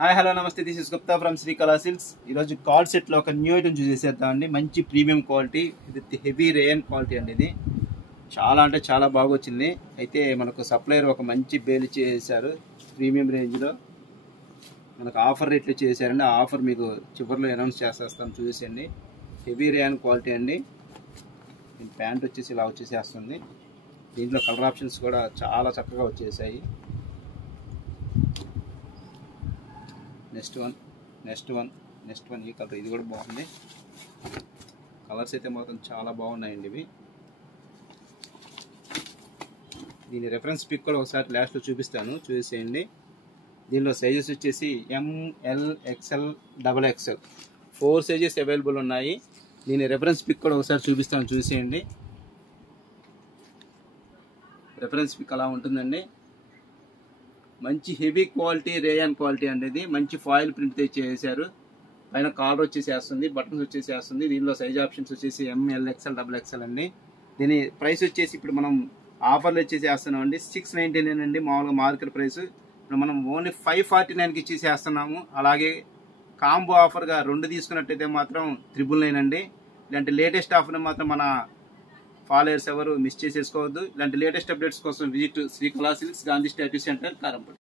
Hi hello నమస్తే, this is Gupta from Srikala silks. ఈరోజు card సెట్లో ఒక న్యూ ఐటమ్ చూసేద్దామండి. మంచి premium quality with heavy rayon quality అండి. ఇది చాలా అంటే చాలా బాగా వచ్చింది. అయితే మనకు సప్లయర్ ఒక మంచి బేల్ చేశారు. ప్రీమియం రేంజ్లో మనకు ఆఫర్ రేట్లు చేశారండి. ఆ ఆఫర్ మీకు చివరిలో అనౌన్స్ చేసేస్తాం, చూసేయండి. హెవీ రేయన్ క్వాలిటీ అండి. ప్యాంట్ వచ్చేసి ఇలా వచ్చేసేస్తుంది. దీంట్లో కలర్ ఆప్షన్స్ కూడా చాలా చక్కగా వచ్చేసాయి. నెక్స్ట్ వన్ ఈ కలర్, ఇది కూడా బాగుంది. కలర్స్ అయితే మాత్రం చాలా బాగున్నాయండి ఇవి. దీని రెఫరెన్స్ పిక్ కూడా ఒకసారి లాస్ట్లో చూపిస్తాను, చూసేయండి. దీనిలో సైజెస్ వచ్చేసి ML XL XXL 4 sizes available ఉన్నాయి. దీని రెఫరెన్స్ పిక్ కూడా ఒకసారి చూపిస్తాను, చూసేయండి. రెఫరెన్స్ పిక్ అలా ఉంటుందండి. మంచి హెవీ క్వాలిటీ రేయాన్ క్వాలిటీ అనేది మంచి ఫాయిల్ ప్రింట్ చేశారు. పైన కాలర్ వచ్చేసేస్తుంది, బటన్స్ వచ్చేసేస్తుంది. దీనిలో సైజ్ ఆప్షన్స్ వచ్చేసి ML XL XXL అండి. దీని ప్రైస్ వచ్చేసి ఇప్పుడు మనం ఆఫర్లు వచ్చేసేస్తున్నాం అండి. 699 అండి మామూలుగా మార్కెట్ ప్రైస్. ఇప్పుడు మనం ఓన్లీ 549కి ఇచ్చేసేస్తున్నాము. అలాగే కాంబో ఆఫర్గా 2 తీసుకున్నట్టయితే మాత్రం 999 అండి. ఇలాంటి లేటెస్ట్ ఆఫర్ని మాత్రం మన ఫాలోయర్స్ ఎవరు మిస్ చేసేసుకోవద్దు. ఇలాంటి లేటెస్ట్ అప్డేట్స్ కోసం visit Srikala silks, Gandhi statue centre, Karampudi.